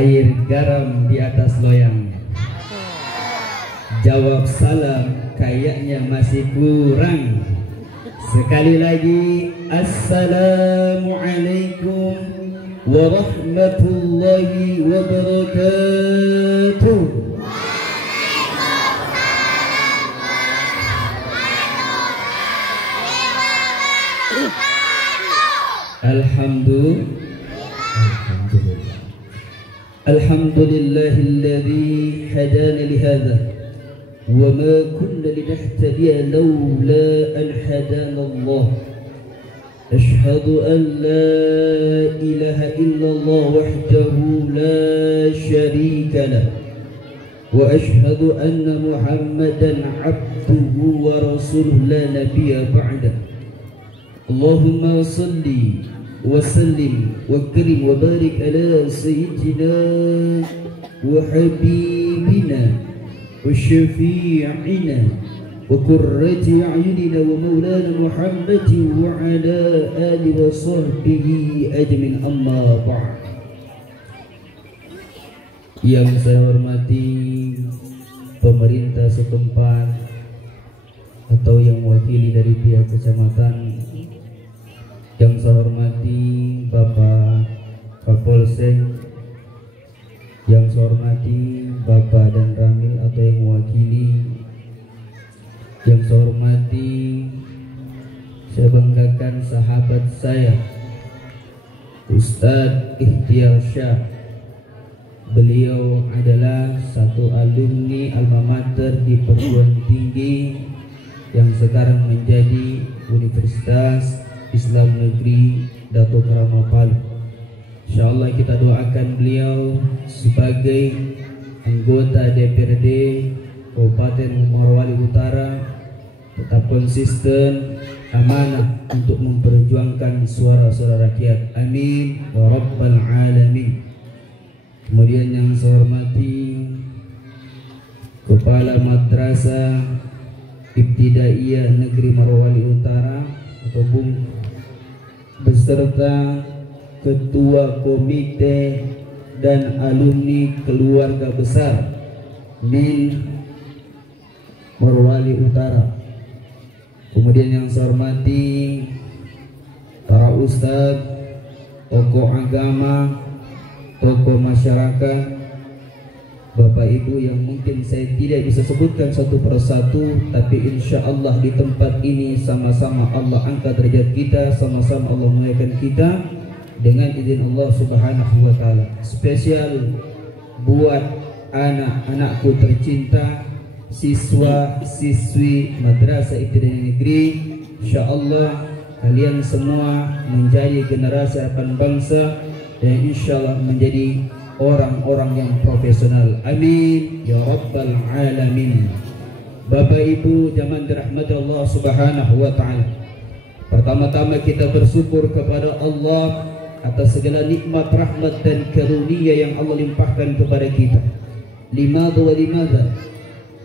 air garam di atas loyang. Jawab salam kayaknya masih kurang. Sekali lagi, assalamualaikum warahmatullahi wabarakatuh. Alhamdulillahilladzi hadana lihadza wa ma kunna linahtadiya laula an hadana Allah. Ashhadu an la ilaha illallah wahdahu la syarika lah wa ashhadu anna Muhammadan abduhu wa rasuluhu la nabiyya ba'dah. Allahumma salli wa sallim wa karim wa barik ala sayyidina wa habibina wa syafi'ina wa qurrati a'yunina wa maulana Muhammadin wa ala alihi wa sahbihi ajmin, amma ba'd. Yang saya hormati pemerintah setempat atau yang mewakili dari pihak kecamatan, yang saya hormati Bapak Kapolsek, yang saya hormati Bapak dan Ramil atau yang mewakili, yang saya hormati, saya banggakan sahabat saya Ustadz Ikhtiar Syah. Beliau adalah satu alumni alma mater di perguruan tinggi yang sekarang menjadi Universitas Islam Negeri Dato' Karamo Palu. Insyaallah kita doakan beliau sebagai anggota DPRD Kabupaten Morowali Utara tetap konsisten, amanah untuk memperjuangkan suara-suara rakyat. Amin ya rabbal alamin. Kemudian yang saya hormati Kepala Madrasah Ibtidaiyah Negeri Morowali Utara ataupun beserta ketua komite dan alumni keluarga besar MIN Morowali Utara. Kemudian yang saya hormati para ustadz, tokoh agama, tokoh masyarakat, Bapak Ibu yang mungkin saya tidak bisa sebutkan satu persatu, tapi insya Allah di tempat ini sama-sama Allah angkat derajat kita, sama-sama Allah muliakan kita dengan izin Allah Subhanahu wa Ta'ala. Spesial buat anak-anakku tercinta, siswa-siswi Madrasah Ibtidaiyah Negeri. Insya Allah kalian semua menjadi generasi harapan bangsa dan insya Allah menjadi orang-orang yang profesional. Amin ya rabbal alamin. Bapak Ibu jamaah dirahmati Allah Subhanahu wa Ta'ala, pertama-tama kita bersyukur kepada Allah atas segala nikmat, rahmat dan karunia yang Allah limpahkan kepada kita. Limadha,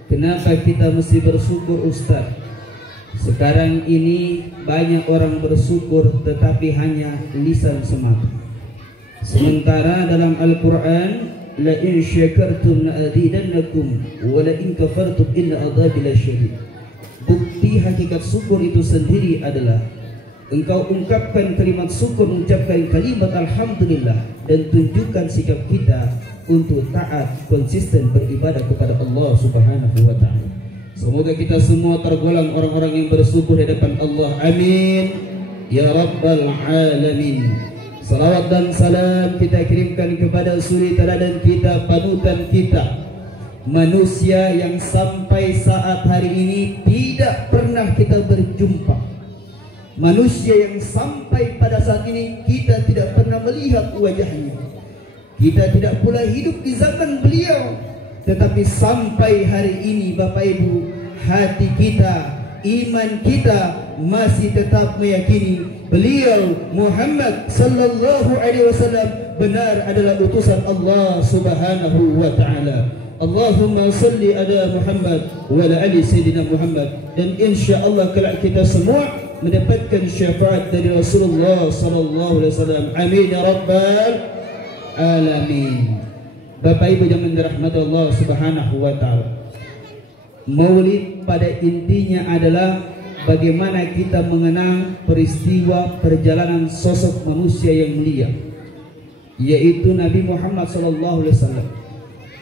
kenapa kita mesti bersyukur Ustaz? Sekarang ini banyak orang bersyukur tetapi hanya lisan semata. Sementara dalam Al-Quran, la in syakartum la azidannakum wa la in kafartum inna adzabi lasyadid. Bukti hakikat syukur itu sendiri adalah engkau ungkapkan kalimat syukur, mengucapkan kalimat alhamdulillah, dan tunjukkan sikap kita untuk taat, konsisten beribadah kepada Allah Subhanahu wa Ta'ala. Semoga kita semua tergolong orang-orang yang bersyukur di hadapan Allah. Amin ya rabbal alamin. Salawat dan salam kita kirimkan kepada suri teladan kita, panutan kita, manusia yang sampai saat hari ini tidak pernah kita berjumpa, manusia yang sampai pada saat ini kita tidak pernah melihat wajahnya, kita tidak pula hidup di zaman beliau, tetapi sampai hari ini Bapak Ibu, hati kita, iman kita masih tetap meyakini beliau Muhammad sallallahu alaihi wasallam benar adalah utusan Allah Subhanahu wa Ta'ala. Allahumma salli ala Muhammad wa ala ali sayyidina Muhammad. Dan insyaallah kelak kita semua mendapatkan syafaat dari Rasulullah sallallahu alaihi wasallam. Amin ya rabbal alamin. Bapak Ibu yang dirahmati Allah Subhanahu wa taala. Maulid pada intinya adalah bagaimana kita mengenang peristiwa perjalanan sosok manusia yang mulia, yaitu Nabi Muhammad SAW.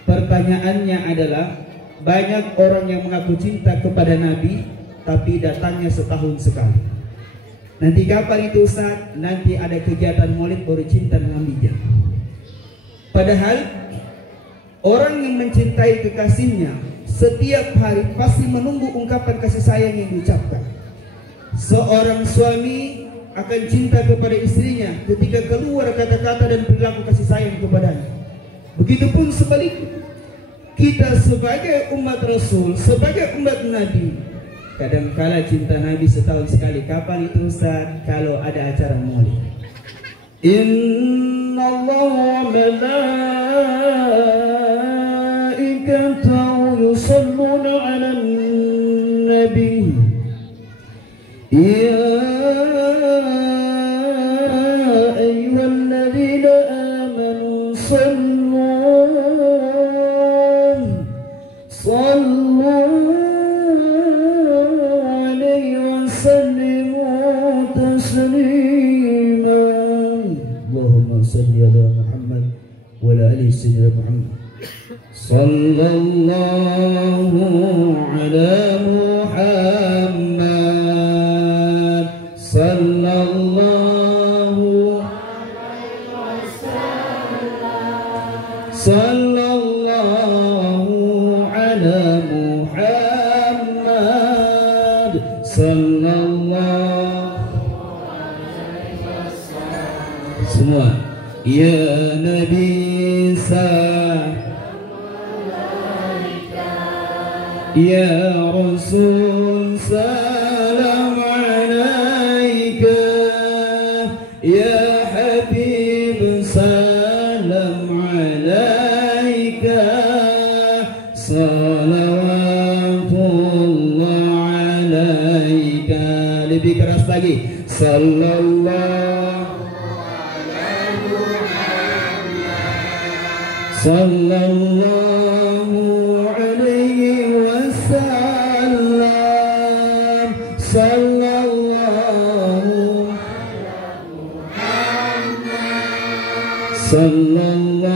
Pertanyaannya adalah, banyak orang yang mengaku cinta kepada Nabi, tapi datangnya setahun sekali. Nanti kapan itu Ustaz? Nanti ada kegiatan maulid baru cinta dengan dia. Padahal orang yang mencintai kekasihnya setiap hari pasti menunggu ungkapan kasih sayang yang diucapkan. Seorang suami akan cinta kepada istrinya ketika keluar kata-kata dan perilaku kasih sayang kepadanya. Begitupun sebaliknya, kita sebagai umat Rasul, sebagai umat Nabi, kadangkala cinta Nabi setahun sekali. Kapan itu Ustaz? Kalau ada acara maulid. Inna Allah malaikatahu yusalluna 'alan nabi ya ayyuhalladzina amanu sallu alaihi wasallimu taslima. Allahumma salli ala Muhammad wa ala ali sayyidina Muhammad. Sallallahu ala Muhammad sallallahu alaihi wasallam. Sallallahu ala Muhammad sallallahu alaihi wasallam. Semua ya Nabi ya Rasul salam alaika, ya Habib salam alaika, salawatullah alaika. Lebih keras lagi, sallallahu alaihi Muhammad sallallahu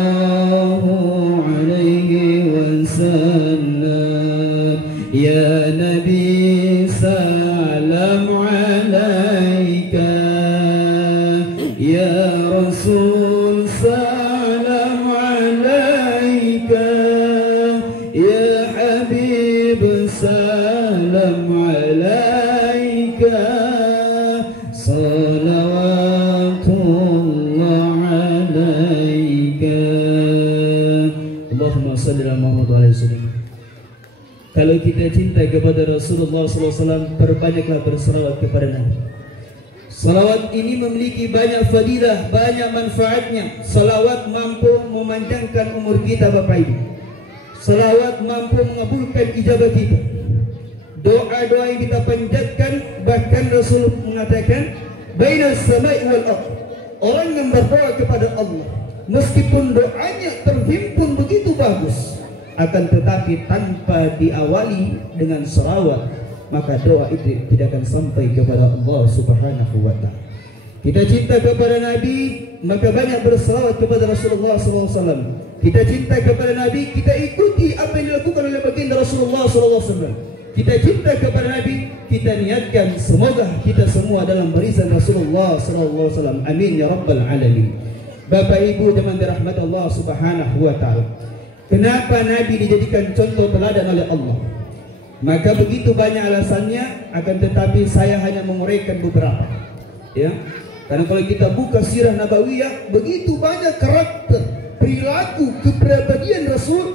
sallallahu alaihi wasallam. Ya Nabi salam alaika, ya Rasul salam alaika, ya Habib salam alaika, salawatullah alaika. Allahumma salli ala Muhammad wa ala sallam. Kalau kita cinta kepada Rasulullah SAW, perbanyaklah berselawat kepada Nabi. Salawat ini memiliki banyak fadilah, banyak manfaatnya. Salawat mampu memanjangkan umur kita Bapak Ibu. Salawat mampu mengabulkan ijabah kita. Doa-doa yang kita panjatkan, bahkan Rasul mengatakan bainas samai wal ardh. Orang yang berdoa kepada Allah, meskipun doanya terhimpun begitu bagus, akan tetapi tanpa diawali dengan salawat, maka doa itu tidak akan sampai kepada Allah Subhanahu wa ta'ala. Kita cinta kepada Nabi, maka banyak bersalawat kepada Rasulullah SAW. Kita cinta kepada Nabi, kita ikuti apa yang dilakukan oleh baginda Rasulullah SAW. Kita cinta kepada Nabi, kita niatkan semoga kita semua dalam barisan Rasulullah SAW. Amin ya rabbal alamin. Bapak Ibu yang dirahmati Allah Subhanahu wa ta'ala, kenapa Nabi dijadikan contoh teladan oleh Allah? Maka begitu banyak alasannya, akan tetapi saya hanya menguraikan beberapa. Ya, karena kalau kita buka sirah nabawiyah, begitu banyak karakter, perilaku, kepribadian Rasul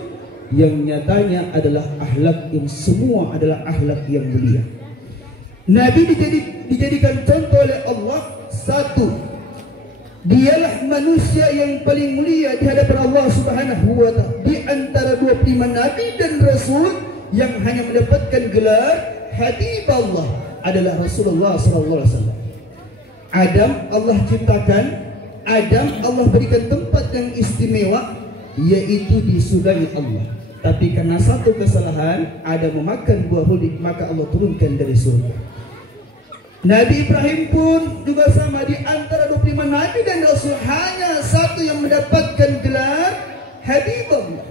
yang nyatanya adalah akhlak yang semua adalah akhlak yang mulia. Nabi dijadikan contoh oleh Allah. Satu, dialah manusia yang paling mulia di hadapan Allah Subhanahu wa ta'ala. Di antara 25 nabi dan rasul yang hanya mendapatkan gelar Habib Allah adalah Rasulullah SAW. Adam Allah ciptakan, Adam Allah berikan tempat yang istimewa, yaitu disugani Allah. Tapi karena satu kesalahan, ada memakan buah hulid, maka Allah turunkan dari surga. Nabi Ibrahim pun juga sama, di antara 25 Nabi dan Rasul hanya satu yang mendapatkan gelar Habibullah.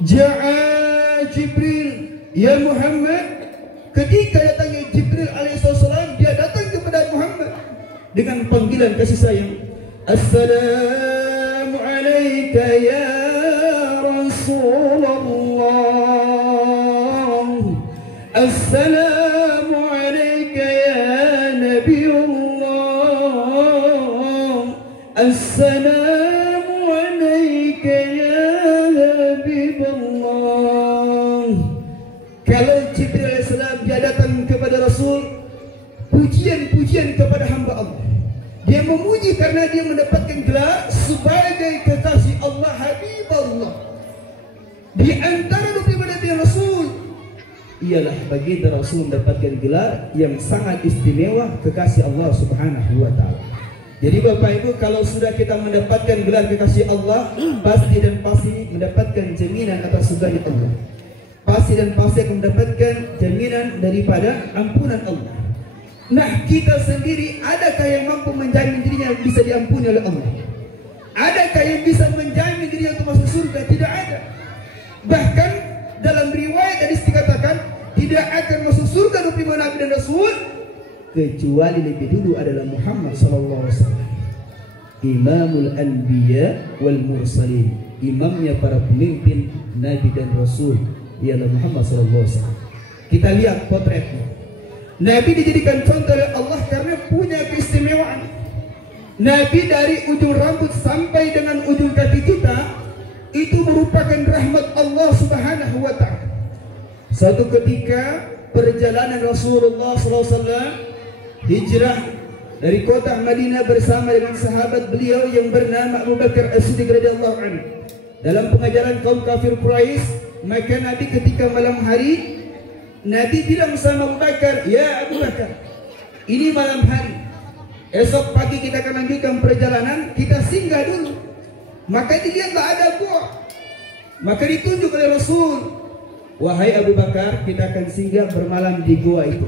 Ja'a Jibril, ya Muhammad. Ketika datangnya Jibril alaihissalam, dia datang kepada Muhammad dengan panggilan kasih sayang. Assalamu alayka ya Rasulullah. Assalamu alayka ya Nabiullah. Assalamu alayka ya Habibullah. Kalau Jibril alaihissalam dia datang kepada Rasul, pujian-pujian kepada hamba Allah. Dia memuji karena dia mendapatkan gelar sebagai kekasih Allah, Habibullah. Di antara 25 Nabi Rasul, ialah baginda Rasul mendapatkan gelar yang sangat istimewa, kekasih Allah Subhanahu wa taala. Jadi Bapak Ibu, kalau sudah kita mendapatkan gelar kekasih Allah, pasti dan pasti mendapatkan jaminan atas surga Allah. Pasti dan pasti akan mendapatkan jaminan daripada ampunan Allah. Nah, kita sendiri, adakah yang mampu menjamin dirinya bisa diampuni oleh Allah? Adakah yang bisa menjamin dirinya untuk masuk surga? Tidak ada. Bahkan dalam riwayat hadis dikatakan tidak akan masuk surga 25 Nabi dan Rasul kecuali lebih dulu adalah Muhammad SAW, Imamul Anbiya wal Mursalin, imamnya para pemimpin Nabi dan Rasul, ialah Muhammad SAW. Kita lihat potretnya. Nabi dijadikan contoh oleh Allah karena punya keistimewaan. Nabi dari ujung rambut sampai dengan ujung kaki kita itu merupakan rahmat Allah Subhanahu wa ta'ala. Suatu ketika perjalanan Rasulullah SAW hijrah dari kota Madinah bersama dengan sahabat beliau yang bernama Abu Bakar As-Siddiq radhiyallahu anhu. Dalam pengajaran kaum kafir Quraisy, maka Nabi ketika malam hari, Nabi bilang sama Abu Bakar, ya Abu Bakar, ini malam hari, esok pagi kita akan lanjutkan perjalanan, kita singgah dulu. Maka dilihatlah ada gua. Maka ditunjuk oleh Rasul, wahai Abu Bakar, kita akan singgah bermalam di gua itu.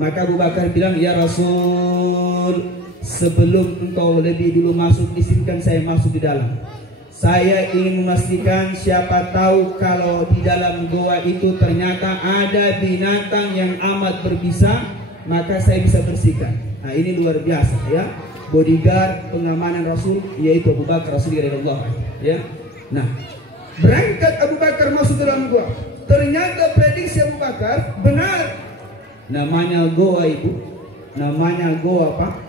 Maka Abu Bakar bilang, ya Rasul, sebelum engkau lebih dulu masuk, izinkan saya masuk di dalam. Saya ingin memastikan, siapa tahu kalau di dalam goa itu ternyata ada binatang yang amat berbisa, maka saya bisa bersihkan. Nah, ini luar biasa ya. Bodyguard pengamanan Rasul yaitu Abu Bakar radhiyallahu anhu ya. Nah, berangkat Abu Bakar masuk dalam goa. Ternyata prediksi Abu Bakar benar. Namanya goa itu, namanya goa apa?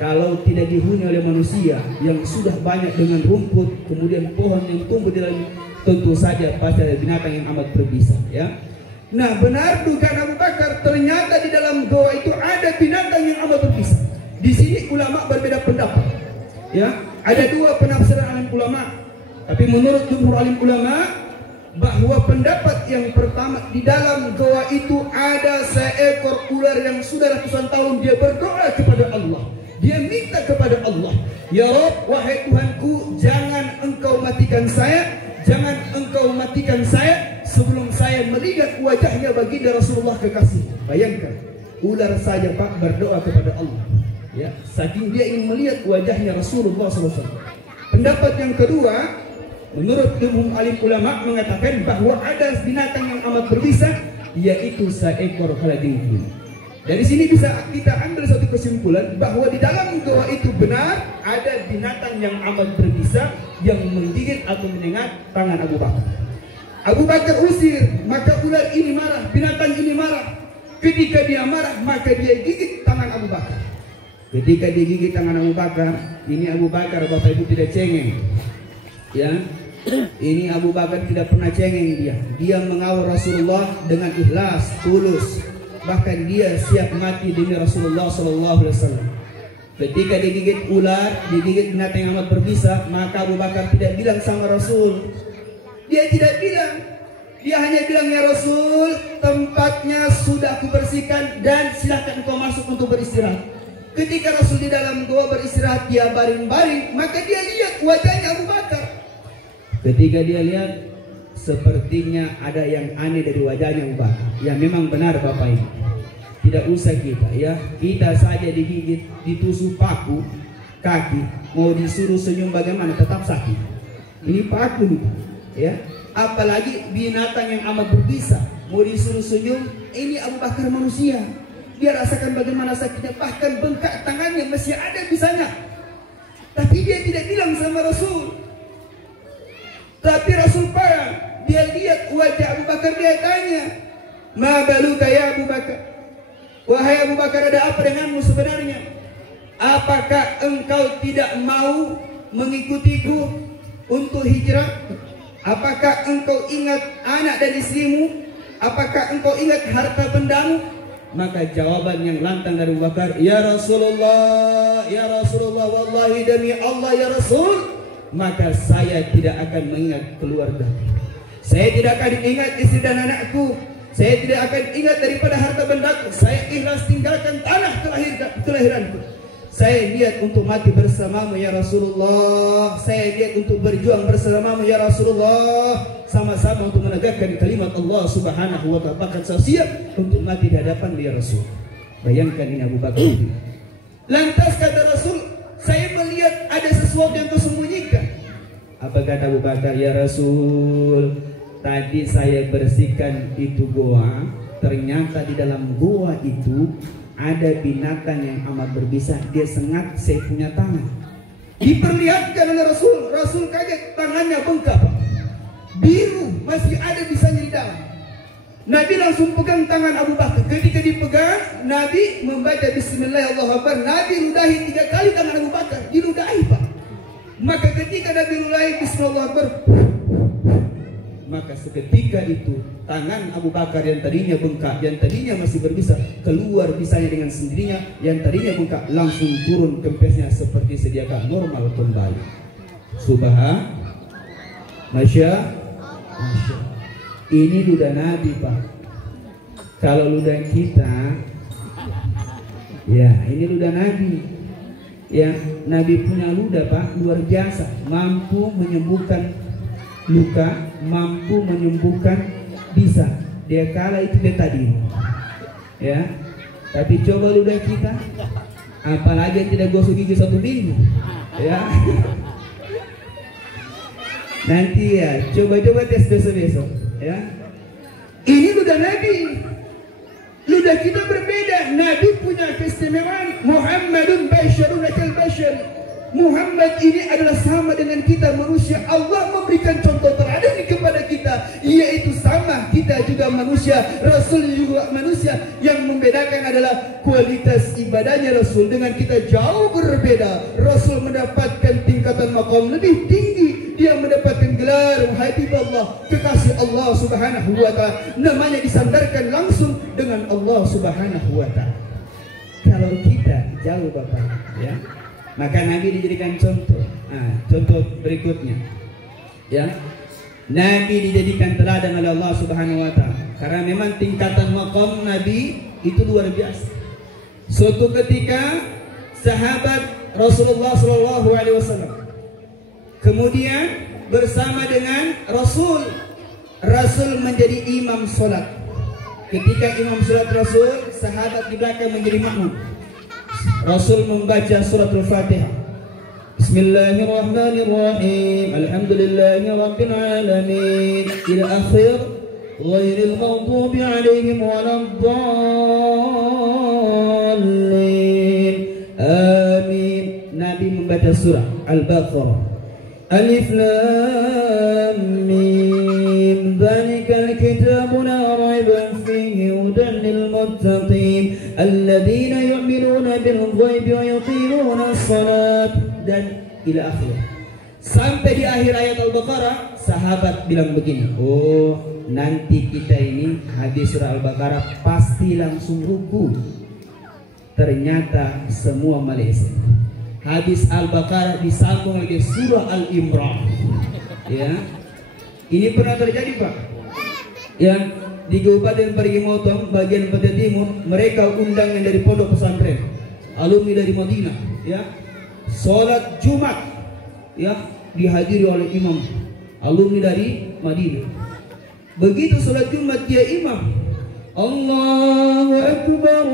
Kalau tidak dihuni oleh manusia yang sudah banyak dengan rumput, kemudian pohon yang tumbuh di dalam, tentu saja pasti ada binatang yang amat berbisa ya. Nah, benar dugaan Abu Bakar, ternyata di dalam goa itu ada binatang yang amat berbisa. Di sini ulama berbeda pendapat ya. Ada dua penafsiran alim ulama, tapi menurut jumhur alim ulama bahwa pendapat yang pertama, di dalam goa itu ada seekor ular yang sudah ratusan tahun dia berdoa kepada Allah. Dia minta kepada Allah, ya Rabb, wahai Tuhanku, jangan engkau matikan saya, jangan engkau matikan saya sebelum saya melihat wajahnya baginda Rasulullah kekasih. Bayangkan, ular saja Pak berdoa kepada Allah ya, saking dia ingin melihat wajahnya Rasulullah SAW. Pendapat yang kedua, menurut ilmu alim ulama mengatakan bahwa ada binatang yang amat berbisa, yaitu seekor kalajengking. Dari sini bisa kita ambil satu kesimpulan bahwa di dalam goa itu benar ada binatang yang amat berbisa yang menggigit atau menyengat tangan Abu Bakar. Abu Bakar usir, maka ular ini marah, binatang ini marah. Ketika dia marah, maka dia gigit tangan Abu Bakar. Ketika dia gigit tangan Abu Bakar, ini Abu Bakar Bapak Ibu tidak cengeng ya. Ini Abu Bakar tidak pernah cengeng dia. Dia mengawal Rasulullah dengan ikhlas, tulus. Bahkan dia siap mati demi Rasulullah SAW. Ketika digigit ular, digigit binatang yang amat berbisa, maka Abu Bakar tidak bilang sama Rasul. Dia tidak bilang. Dia hanya bilang, ya Rasul, tempatnya sudah kubersihkan dan silakan kau masuk untuk beristirahat. Ketika Rasul di dalam goa beristirahat, dia baring-baring, maka dia lihat wajahnya Abu Bakar. Ketika dia lihat sepertinya ada yang aneh dari wajahnya Abu Bakar. Ya memang benar Bapak ini. Tidak usah kita ya, kita saja digigit, ditusuk paku kaki, mau disuruh senyum bagaimana tetap sakit. Ini paku nih, ya. Apalagi binatang yang amat berbisa, mau disuruh senyum, ini Abu Bakar manusia. Dia rasakan bagaimana sakitnya, bahkan bengkak tangannya masih ada bisanya. Tapi dia tidak bilang sama Rasul. Tapi Rasul parang, dia lihat wajah Abu Bakar, dia tanya, "Ma baluka ya Abu Bakar?" Wahai Abu Bakar, ada apa denganmu sebenarnya? Apakah engkau tidak mau mengikutiku untuk hijrah? Apakah engkau ingat anak dan istrimu? Apakah engkau ingat harta bendamu? Maka jawaban yang lantang dari Abu Bakar, ya Rasulullah, wallahi demi Allah ya Rasul, maka saya tidak akan mengingat keluarga. Saya tidak akan ingat istri dan anakku. Saya tidak akan ingat daripada harta bendaku. Saya ikhlas tinggalkan tanah kelahiranku. Saya niat untuk mati bersamamu ya Rasulullah. Saya niat untuk berjuang bersamamu ya Rasulullah. Sama-sama untuk menegakkan kalimat Allah Subhanahu wa ta'ala. Bahkan saya siap untuk mati di hadapan ya Rasul. Bayangkan ini Abu Bakar. Lantas kata Rasul, saya melihat ada sesuatu yang kau sembunyikan. Apa kata Abu Bakar? Ya Rasul, tadi saya bersihkan itu goa, ternyata di dalam goa itu ada binatang yang amat berbisa. Dia sengat saya punya tangan. Diperlihatkan oleh Rasul. Rasul kaget, tangannya bengkak, biru, masih ada bisanya di dalam. Nabi langsung pegang tangan Abu Bakar. Ketika dipegang, Nabi membaca Bismillahirrahmanirrahim. Nabi ludahi 3 kali tangan Abu Bakar. Diludahi Pak. Maka ketika Nabi ludahi Bismillahirrahmanirrahim, maka seketika itu tangan Abu Bakar yang tadinya bengkak, yang tadinya masih berbisa, keluar bisanya dengan sendirinya. Yang tadinya bengkak langsung turun kempesnya seperti sedia kala normal kembali. Masya. Ini ludah Nabi Pak. Kalau ludah kita, ya ini ludah Nabi. Ya Nabi punya ludah Pak luar biasa, mampu menyembuhkan luka, mampu menyembuhkan bisa. Dia kala itu betadine. Ya. Tapi coba ludah kita, apalagi yang tidak gosok gigi 1 minggu. Ya. Nanti ya, coba-coba tes besok-besok. Ya. Ini ludah Nabi. Ludah kita berbeda. Nabi punya keistimewaan. Muhammadun basyarun lakal basyar. Muhammad ini adalah sama dengan kita manusia. Allah memberikan contoh teladan kepada kita, yaitu sama, kita juga manusia, Rasul juga manusia. Yang membedakan adalah kualitas ibadahnya Rasul dengan kita jauh berbeda. Rasul mendapatkan tingkatan maqam lebih tinggi. Dia mendapatkan gelar Habibullah, kekasih Allah Subhanahu wa ta'ala. Namanya disandarkan langsung dengan Allah Subhanahu wa ta'ala. Kalau kita jauh Bapak, ya. Maka Nabi dijadikan contoh. Contoh berikutnya, ya, Nabi dijadikan teladan oleh Allah Subhanahu Wa Taala karena memang tingkatan maqam Nabi itu luar biasa. Suatu ketika sahabat Rasulullah Shallallahu Alaihi Wasallam kemudian bersama dengan Rasul menjadi imam sholat. Ketika imam sholat Rasul, sahabat di belakang menjadi makmum. Rasul membaca surat Al-Fatihah. Bismillahirrahmanirrahim. Alhamdulillahi rabbil alamin. Ila akhir ghairil maghdubi alaihim waladdallin. Amin. Nabi membaca surah Al-Baqarah. Alif lam mim. Dzalikal kitabu la raiba fihi hudan lil muttaqin alladzina yu'minuna bil ghaibi wa yuqimuna shalat, dan ila akhir. Sampai di akhir ayat Al-Baqarah, sahabat bilang begini, oh nanti kita ini habis surah Al-Baqarah pasti langsung ruku. Ternyata semua meleset. Habis Al-Baqarah disambung lagi surah Al-Imran. Ya, ini pernah terjadi Pak. Yang di Kabupaten Parigi Motong, bagian Pantai Timur, mereka undang yang dari pondok pesantren, alumni dari Madinah, ya, sholat Jumat, ya, dihadiri oleh imam alumni dari Madinah. Begitu salat Jumat dia imam, Allahu Akbar.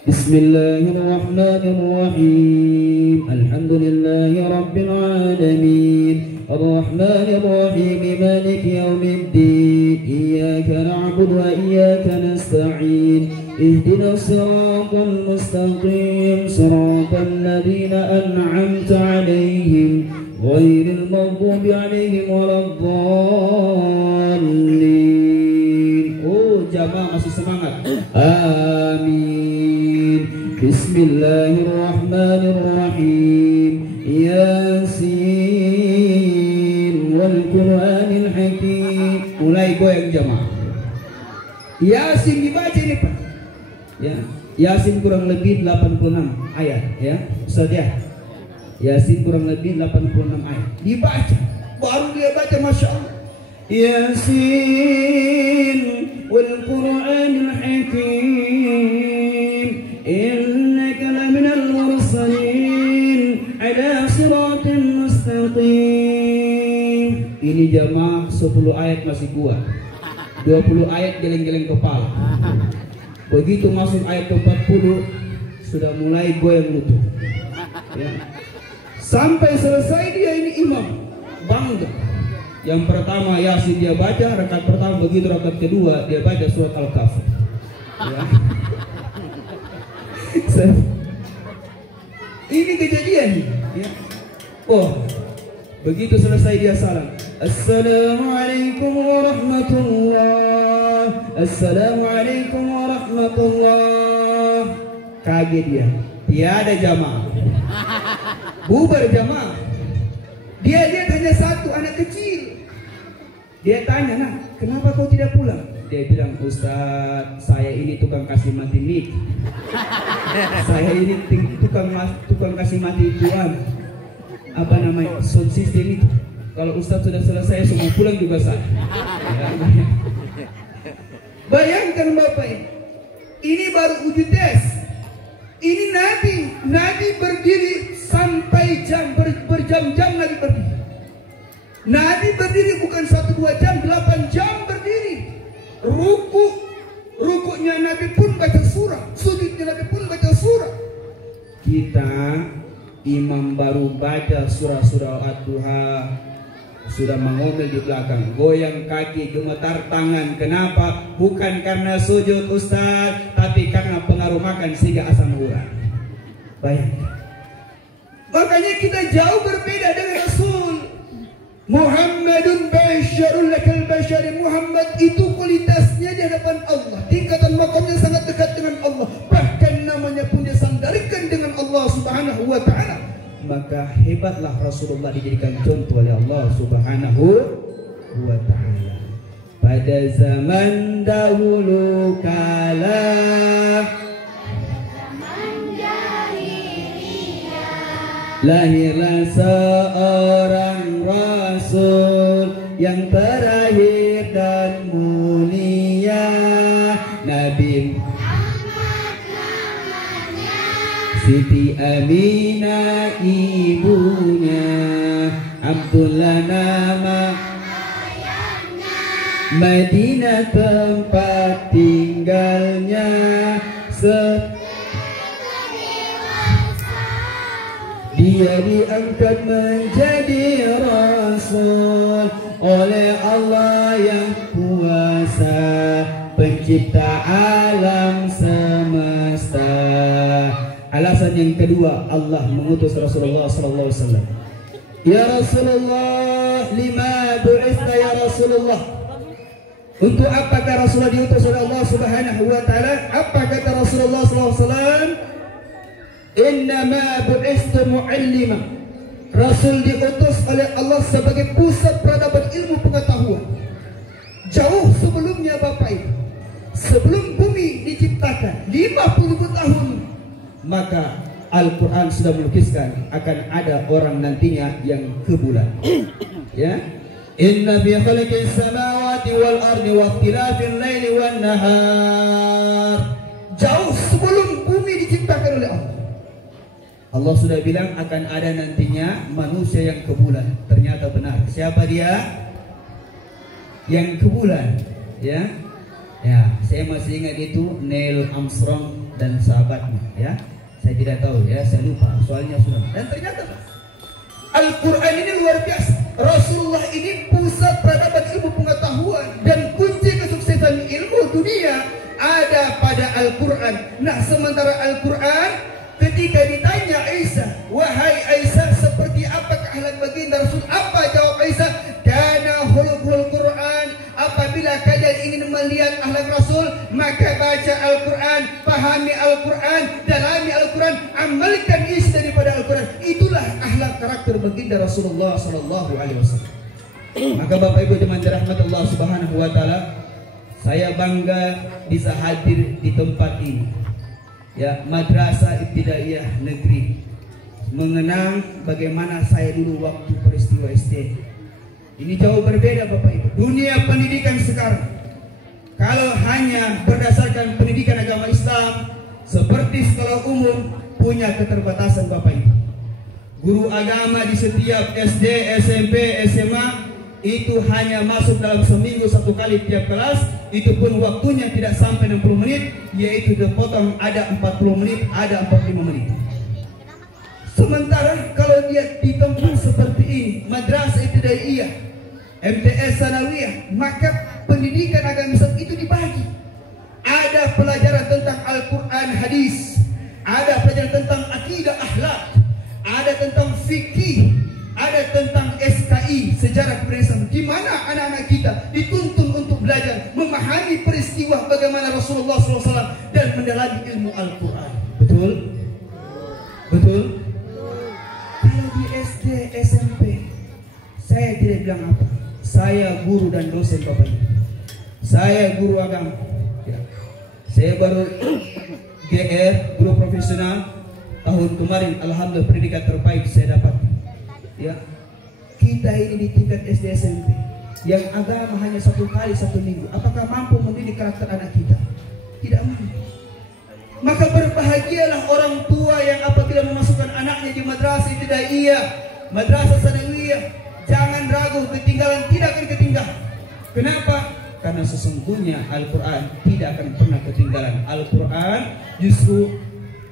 Bismillahirrahmanirrahim. Alhamdulillahi rabbil alamin. Ar-Rahmanir Rahim. Maliki yaumiddin. Iyyaka na'budu wa iyyaka nasta'in. Ihdinas siratal mustaqim. Siratal ladzina an'amta 'alaihim ghairil maghdubi 'alaihim waladdallin. Oh, jamaah masih semangat. Amin. Bismillahirrahmanirrahim. Yasin wal Qur'anil Hakim. Mulai goyang jamaah. Yasin dibaca ini Pak. Ya, Yasin kurang lebih 86 ayat ya. Ustaz ya. Yasin kurang lebih 86 ayat. Dibaca. Baru dia baca Masya Allah. Yasin wal Qur'anil Hakim. Innaka laminal mursalin ala siratin mustaqim. Ini jamaah 10 ayat masih kuat. 20 ayat geleng-geleng kepala. Begitu masuk ayat 40 sudah mulai goyang lutut. Ya. Sampai selesai dia ini imam bangga. Yang pertama Yasin dia baca rakaat pertama, begitu rakaat kedua dia baca surat Al-Kahfi. Ya. Ini kejadian ya. Oh, begitu selesai dia salam. Assalamualaikum warahmatullah. Assalamualaikum warahmatullah. Kaget dia. Tiada jamaah. Bubar jamaah. Dia lihat hanya satu anak kecil. Dia tanya, "Nah, kenapa kau tidak pulang?" Dia bilang, "Ustaz, saya ini tukang kasih mati mic. Saya ini tukang kasih mati Tuhan. Apa namanya? Sound system itu. Kalau Ustaz sudah selesai, semua pulang juga saya." Bayangkan Bapak ini baru uji tes. Ini Nabi berdiri sampai berjam-jam Nabi berdiri. Nabi berdiri bukan 1-2 jam, 8 jam berdiri. Rukuknya Nabi pun baca surah, sujudnya Nabi pun baca surah. Kita imam baru baca surah-surah Ad-Duha sudah mengomel di belakang, goyang kaki, gemetar tangan. Kenapa? Bukan karena sujud Ustaz, tapi karena pengaruh makan sehingga asam urat. Bayangkan. Makanya kita jauh berbeda dengan Rasul. Muhammadun basyarun lakal basyari. Muhammad itu kualitasnya di hadapan Allah, tingkatan makamnya sangat dekat dengan Allah, bahkan namanya pun disandarikan dengan Allah Subhanahu wa ta'ala. Maka hebatlah Rasulullah dijadikan contoh oleh Allah Subhanahu wa ta'ala. Pada zaman dahulu kala, lahirlah seorang Rasul yang terakhir dan mulia, Nabi Siti Aminah ibunya, Abdullah nama Madinah tempat tinggalnya. Dia diangkat menjadi Rasul oleh Allah yang kuasa, pencipta alam semesta. Alasan yang kedua, Allah mengutus Rasulullah sallallahu alaihi wasallam. Ya Rasulullah, lima bu'itha ya Rasulullah. Untuk apakah Rasulullah diutus oleh Allah Subhanahu wa taala? Apa kata Rasulullah sallallahu alaihi wasallam? Innama bu'istu mu'allima. Rasul diutus oleh Allah sebagai pusat peradaban ilmu pengetahuan. Jauh sebelumnya Bapak Ibu, sebelum bumi diciptakan 50.000 tahun, maka Al-Quran sudah melukiskan akan ada orang nantinya yang ke bulan. Ya, inna fi khalqis samawati wal ardi wa ikhtilafil laili wan nahar. Jauh sebelum bumi diciptakan oleh Allah, Allah sudah bilang akan ada nantinya manusia yang ke bulan. ternyata benar. Siapa dia? Yang ke bulan, ya. Ya, saya masih ingat itu Neil Armstrong dan sahabatnya, ya. Saya tidak tahu, ya, saya lupa. Soalnya sudah. Dan ternyata Al-Quran ini luar biasa. Rasulullah ini pusat peradaban ilmu pengetahuan, dan kunci kesuksesan ilmu dunia ada pada Al-Quran. Nah, sementara Al-Quran ketika ditanya Isa, wahai Isa, seperti apa akhlak baginda Rasul? Apa jawab Isa? Kana khuluqul Quran. Apabila kalian ingin melihat akhlak Rasul, maka baca Al-Quran, pahami Al-Quran, dalami Al-Quran, amalkan isi daripada Al-Quran. Itulah akhlak karakter baginda Rasulullah sallallahu alaihi wasallam. Maka Bapak Ibu jemaat dirahmati Allah Subhanahu wa taala, saya bangga bisa hadir di tempat ini. Ya, Madrasah Ibtidaiyah Negeri, mengenang bagaimana saya dulu waktu peristiwa SD. Ini jauh berbeda Bapak Ibu. Dunia pendidikan sekarang, kalau hanya berdasarkan pendidikan agama Islam seperti sekolah umum, punya keterbatasan Bapak Ibu. Guru agama di setiap SD, SMP, SMA itu hanya masuk dalam seminggu 1 kali tiap kelas. Itu pun waktunya tidak sampai 60 menit, yaitu dipotong ada 40 menit, ada 45 menit. Sementara kalau dia di tempat seperti ini, Madrasah Ibtidaiyah, MTS Sanawiyah, maka pendidikan agama Islam itu dibagi. Ada pelajaran tentang Al-Quran, hadis, ada pelajaran tentang akidah, akhlak, ada tentang fikih, ada tentang SKI, sejarah kebangsaan, di mana anak-anak kita dituntun untuk belajar memahami peristiwa bagaimana Rasulullah SAW dan mendalami ilmu Al-Quran. Betul? Betul? Kalau di SD, SMP, saya tidak bilang apa. Saya guru dan dosen Bapak Ibu. Saya guru agama. Ya. Saya baru GR, guru profesional tahun kemarin. Alhamdulillah predikat terbaik saya dapat. Ya, kita ini di tingkat SD SMP yang agama hanya 1 kali 1 minggu. Apakah mampu mendidik karakter anak kita? Tidak mampu. Maka berbahagialah orang tua yang apabila memasukkan anaknya di madrasah ibtidaiyah, madrasah sanawiyah, jangan ragu, ketinggalan tidak akan ketinggalan. Kenapa? Karena sesungguhnya Al-Quran tidak akan pernah ketinggalan. Al-Quran justru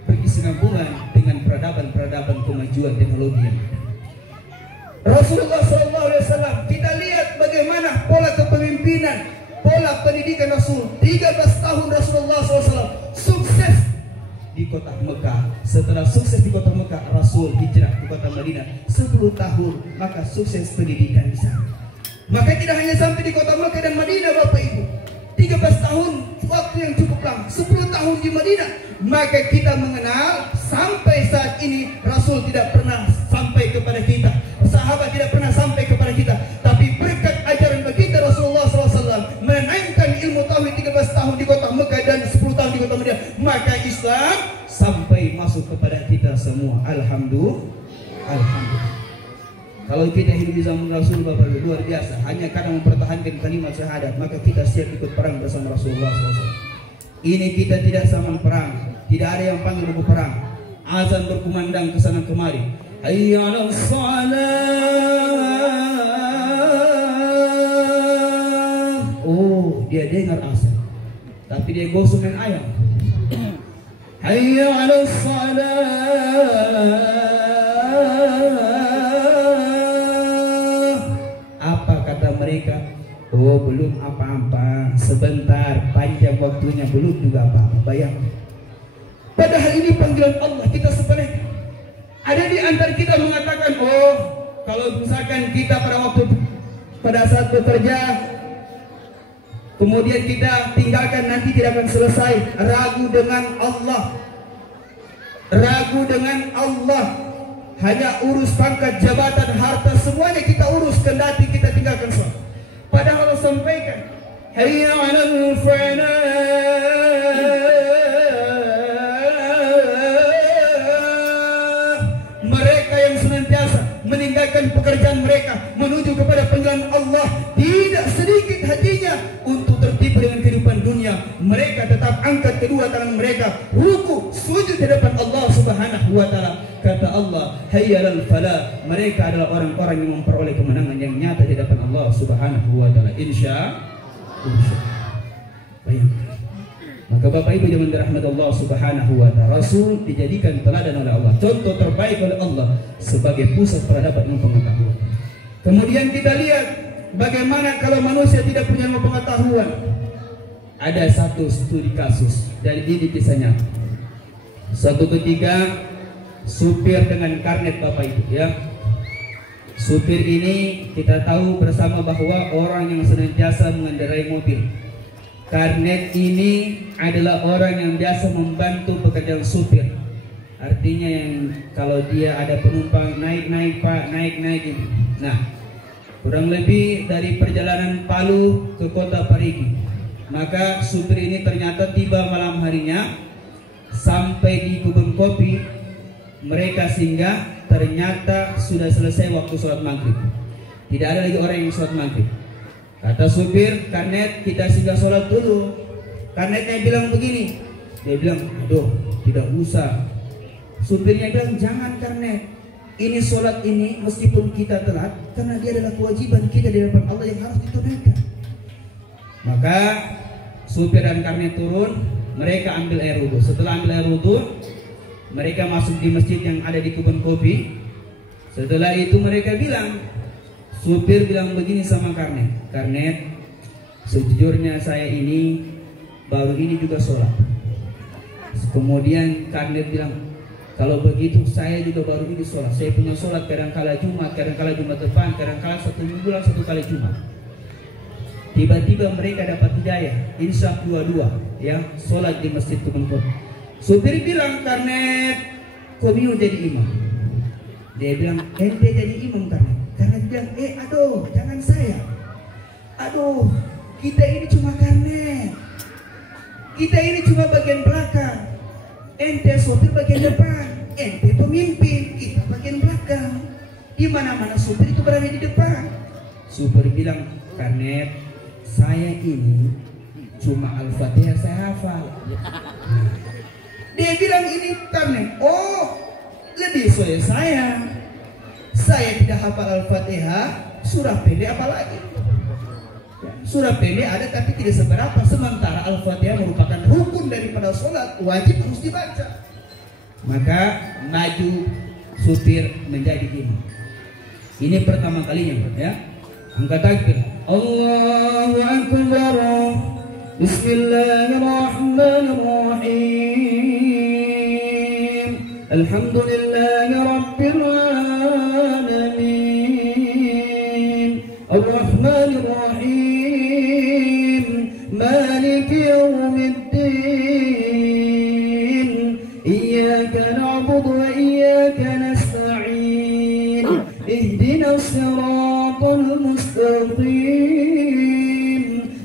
berkesinambungan dengan peradaban-peradaban kemajuan teknologi yang ada. Rasulullah SAW, kita lihat bagaimana pola kepemimpinan, pola pendidikan Rasul. 13 tahun Rasulullah SAW sukses di kota Mekah. Setelah sukses di kota Mekah, Rasul hijrah ke kota Madinah 10 tahun, maka sukses pendidikan di sana. Maka tidak hanya sampai di kota Mekah dan Madinah Bapak Ibu, 13 tahun waktu yang cukup lama, 10 tahun di Madinah. Maka kita mengenal sampai saat ini Rasul tidak pernah sampai kepada kita, sahabat tidak pernah sampai kepada kita, tapi berkat ajaran baginda Rasulullah SAW menaikkan ilmu tauhid 13 tahun di kota Mekah dan 10 tahun di kota Madinah, maka Islam sampai masuk kepada kita semua. Alhamdulillah. Kalau kita hidup di zaman Rasul Bapak Ibu, luar biasa. Hanya karena mempertahankan kalimat syahadat, maka kita siap ikut perang bersama Rasulullah SAW. Ini kita tidak zaman perang, tidak ada yang panggil untuk perang. Azan berkumandang ke sana kemari. Hayya 'alas shalah. Oh, dia dengar azan, tapi dia gosok dengan ayam. Hayya 'alas shalah. Mereka, oh belum apa-apa, sebentar, panjang waktunya, belum juga apa-apa. Bayangkan. Padahal ini panggilan Allah, kita sepelekan. Ada di antara kita mengatakan, oh kalau misalkan kita pada saat bekerja, kemudian kita tinggalkan, nanti tidak akan selesai. Ragu dengan Allah, ragu dengan Allah. Hanya urus pangkat, jabatan, harta, semuanya kita urus, kendati kita tinggalkan semua. Padahal Allah sampaikan, hayya 'alal falah. Mereka yang senantiasa meninggalkan pekerjaan mereka menuju kepada panggilan Allah, tidak sedikit hatinya untuk tertipu dengan kehidupan dunia. Mereka tetap angkat kedua tangan mereka, ruku, sujud di depan Allah Subhanahu subhanahu wa ta'ala. Kata Allah, hayyalal falah, mereka adalah orang-orang yang memperoleh kemenangan yang nyata di hadapan Allah subhanahu wa ta'ala. Insya bayangkan. Maka Bapak Ibu yang dirahmati Allah subhanahu wa ta'ala, Rasul dijadikan teladan oleh Allah, contoh terbaik oleh Allah sebagai pusat peradaban ilmu pengetahuan. Kemudian kita lihat bagaimana kalau manusia tidak punya ilmu pengetahuan. Ada satu studi kasus dari ini kisahnya. Suatu ketika supir dengan karnet Bapak Ibu ya. Supir ini kita tahu bersama bahwa orang yang senantiasa mengendarai mobil. Karnet ini adalah orang yang biasa membantu pekerjaan supir. Artinya yang kalau dia ada penumpang naik Pak, naik. Nah, kurang lebih dari perjalanan Palu ke kota Parigi. Maka supir ini ternyata tiba malam harinya sampai di kebun kopi. Mereka singgah, ternyata sudah selesai waktu sholat maghrib. Tidak ada lagi orang yang sholat maghrib. Kata supir, karnet kita singgah sholat dulu. Karnetnya bilang begini, dia bilang, aduh tidak usah. Supirnya bilang, jangan karnet, ini sholat ini meskipun kita telat, karena dia adalah kewajiban kita di hadapan Allah yang harus ditunaikan. Maka supir dan karnet turun, mereka ambil air wudhu. Setelah ambil air wudhu, mereka masuk di masjid yang ada di kebun kopi. Setelah itu mereka bilang, supir bilang begini sama karnet, sejujurnya saya ini baru ini juga sholat. Kemudian karnet bilang, kalau begitu saya juga baru ini sholat. Saya punya sholat kadang-kala Jumat, kadang-kala Jumat depan, kadang-kala 1 minggu lah 1 kali Jumat. Tiba-tiba mereka dapat hidayah, insya dua-dua ya, sholat di masjid kebun kopi. Supir bilang, karnet, kok mau jadi imam? Dia bilang, ente jadi imam karnet. Karena bilang, aduh, jangan saya. Aduh, kita ini cuma karnet. Kita ini cuma bagian belakang. Ente sopir bagian depan. Ente pemimpin, kita bagian belakang. Di mana-mana sopir itu berada di depan. Supir bilang, karnet, saya ini cuma Al-Fatihah saya hafal. Dia bilang ini karnet, oh, lebih soal saya. Saya tidak hafal Al-Fatihah, surah pendek apalagi. Surah pendek ada tapi tidak seberapa. Sementara Al-Fatihah merupakan rukun daripada sholat, wajib harus dibaca. Maka maju supir menjadi imam. Ini pertama kalinya ya. Angkat takbir. Allahu Akbar. Bismillahirrahmanirrahim. Alhamdulillahi Rabbil Alamin. Ar-Rahmanir Rahim. Maliki Yawmiddin. Iyyaka na'budu wa iyyaka nasta'in. Ihdinas siratal mustaqim.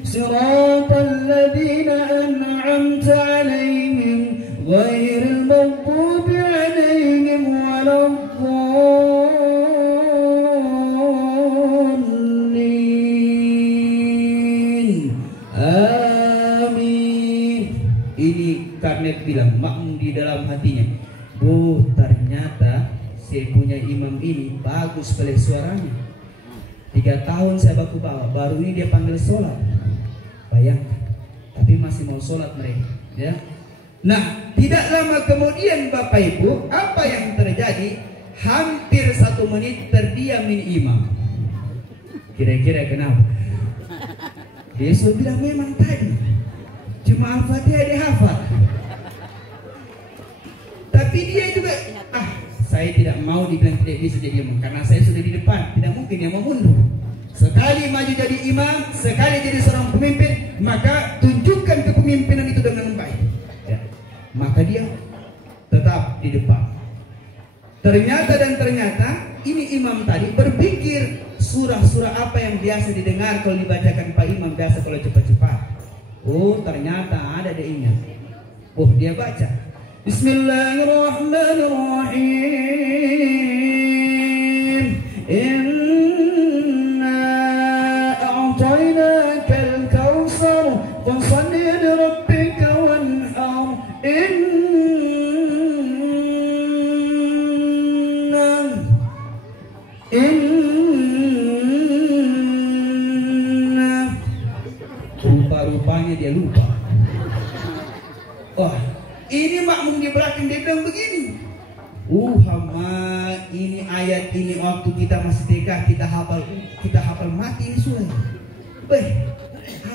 Siratal ladzina an'amta 'alaihim ghairil maghdubi 'alaihim waladdallin. Amin. Ini karnet bilang, makmum di dalam hatinya, ternyata saya punya imam ini bagus sekali suaranya. 3 tahun saya baku bawa, baru ini dia panggil sholat. Bayangkan, tapi masih mau sholat mereka ya. Nah, tidak lama kemudian Bapak Ibu, apa yang terjadi? Hampir 1 menit terdiam ini imam. Kira-kira kenapa? Dia sudah bilang memang tadi cuma Al-Fatihah dihafal. Tapi dia juga, saya tidak mau dibilang tidak bisa jadi imam karena saya sudah di depan, tidak mungkin dia mau mundur. Sekali maju jadi imam, sekali jadi seorang pemimpin, maka tunjukkan kepemimpinan itu dengan baik ya. Maka dia tetap di depan. Ternyata ini imam tadi berpikir surah-surah apa yang biasa didengar kalau dibacakan Pak Imam biasa kalau cepat-cepat. Oh, ternyata ada dia ingat. Oh, dia baca Bismillahirrahmanirrahim. Inna a'tainakal kautsar fashalli li rabbika wanhar. Inna makmum di belakang dia bilang begini. Hama, ini ayat ini waktu kita masih TK kita hafal mati ini sudah.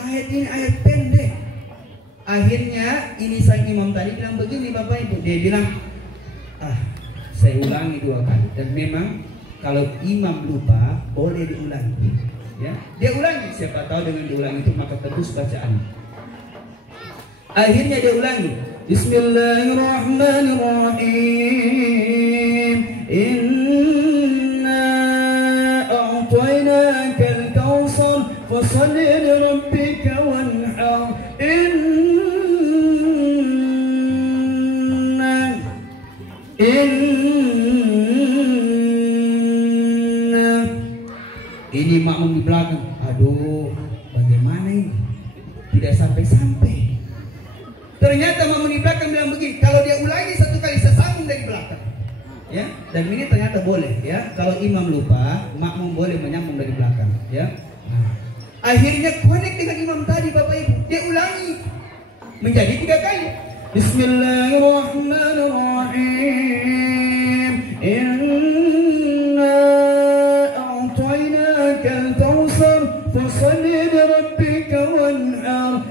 Ayat ini ayat pendek. Akhirnya ini sang imam tadi bilang begini Bapak Ibu, dia bilang, saya ulangi 2 kali. Dan memang kalau imam lupa boleh diulangi. Ya, dia ulangi. Siapa tahu dengan diulangi itu maka tebus bacaan. Akhirnya dia ulangi. Bismillahirrahmanirrahim. Inna a'tainakal kautsar fashalli li rabbika wanhar. Ini makmum di belakang. Aduh, bagaimana ini? Tidak sampai-sampai. Ternyata makmum di belakang bilang begini, kalau dia ulangi 1 kali saya sambung dari belakang. Ya, dan ini ternyata boleh ya. Kalau imam lupa, makmum boleh menyambung dari belakang, ya. Akhirnya connect dengan imam tadi Bapak Ibu. Dia ulangi menjadi 3 kali. Bismillahirrahmanirrahim. Inna a'tainakal kautsar fashalli li rabbika wanhar.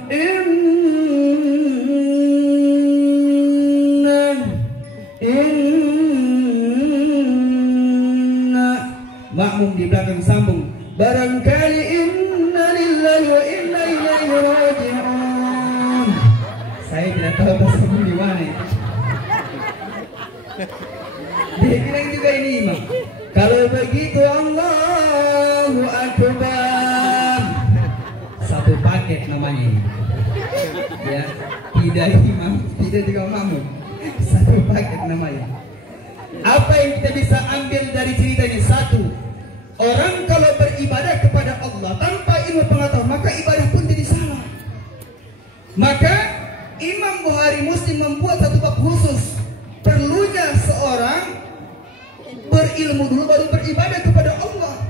Makmum di belakang sambung. Barangkali inna lillahi wa inna ilaihi raji'un. Saya tidak tahu bahasa di mana itu. Dia bilang juga ini imam. Kalau begitu Allahu Akbar. 1 paket namanya ini. Ya, tidak imam, tidak juga makmum. 1 paket namanya. Apa yang kita bisa ambil dari cerita ini? 1, orang kalau beribadah kepada Allah tanpa ilmu pengetahuan maka ibadah pun jadi salah. Maka Imam Bukhari Muslim membuat 1 bab khusus. Perlunya seorang berilmu dulu baru beribadah kepada Allah.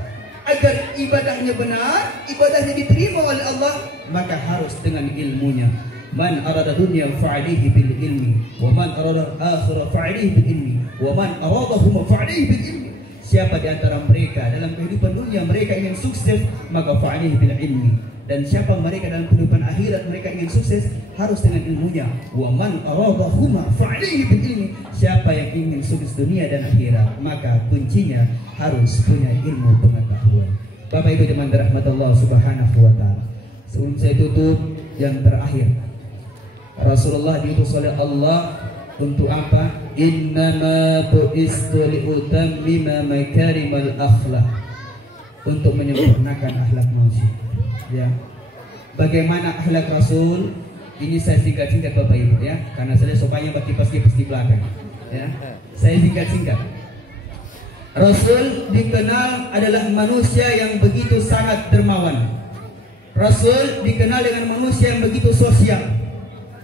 Agar ibadahnya benar, ibadahnya diterima oleh Allah, maka harus dengan ilmunya. Man arada dunya fa'alihi bil ilmi, wa man arada akhirah fa'alihi bil ilmi, wa man aradahuma fa'alihi bil ilmi. Siapa di antara mereka dalam kehidupan dunia mereka ingin sukses, maka fa'alihi bil ilmi. Dan siapa mereka dalam kehidupan akhirat mereka ingin sukses, harus dengan ilmunya. Wa man aradahuma fa'alihi bil ilmi. Siapa yang ingin sukses dunia dan akhirat, maka kuncinya harus punya ilmu pengetahuan. Bapak Ibu yang dirahmati Allah Subhanahu wa taala. Sebelum saya tutup, yang terakhir, Rasulullah diutus oleh Allah untuk apa? Innama bu'istu liutammima makarimal akhlak. Untuk menyempurnakan akhlak manusia. Ya. Bagaimana akhlak Rasul? Ini saya singkat-singkat Bapak Ibu ya, karena saya sopanya kipas-kipas di belakang. Ya. Saya singkat-singkat. Rasul dikenal adalah manusia yang begitu sangat dermawan. Rasul dikenal dengan manusia yang begitu sosial.